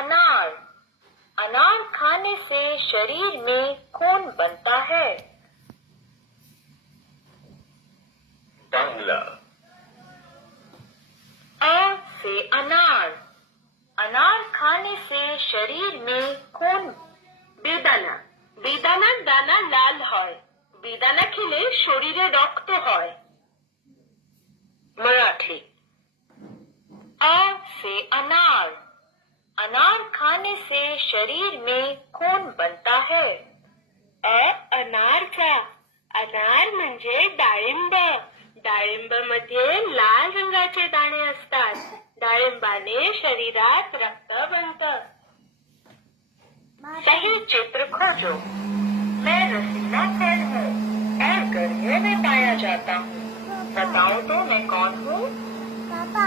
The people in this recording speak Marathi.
अनार। अनार खाने से शरीर में खून बनता है। बांग्ला। अ से अनार। अनार खाने से शरीर में खून। বেদানা। বেদানার দানা লাল হয়। বেদানা খেলে শরীরে রক্ত হয়। मराठी। अ से अनार। अनार खाने से शरीर में खून बनता है। अनारचा। अनार म्हणजे डाळिंब। डाळिंब मध्ये लाल रंगाचे दाणे असतात। डाळिंबाने शरीरात रक्त बनतं। सही चित्र खोजो। मैं रसीला फल हूँ और गर्मियों में पाया जाता हूँ। बताओ तो मैं कौन हूँ? पापा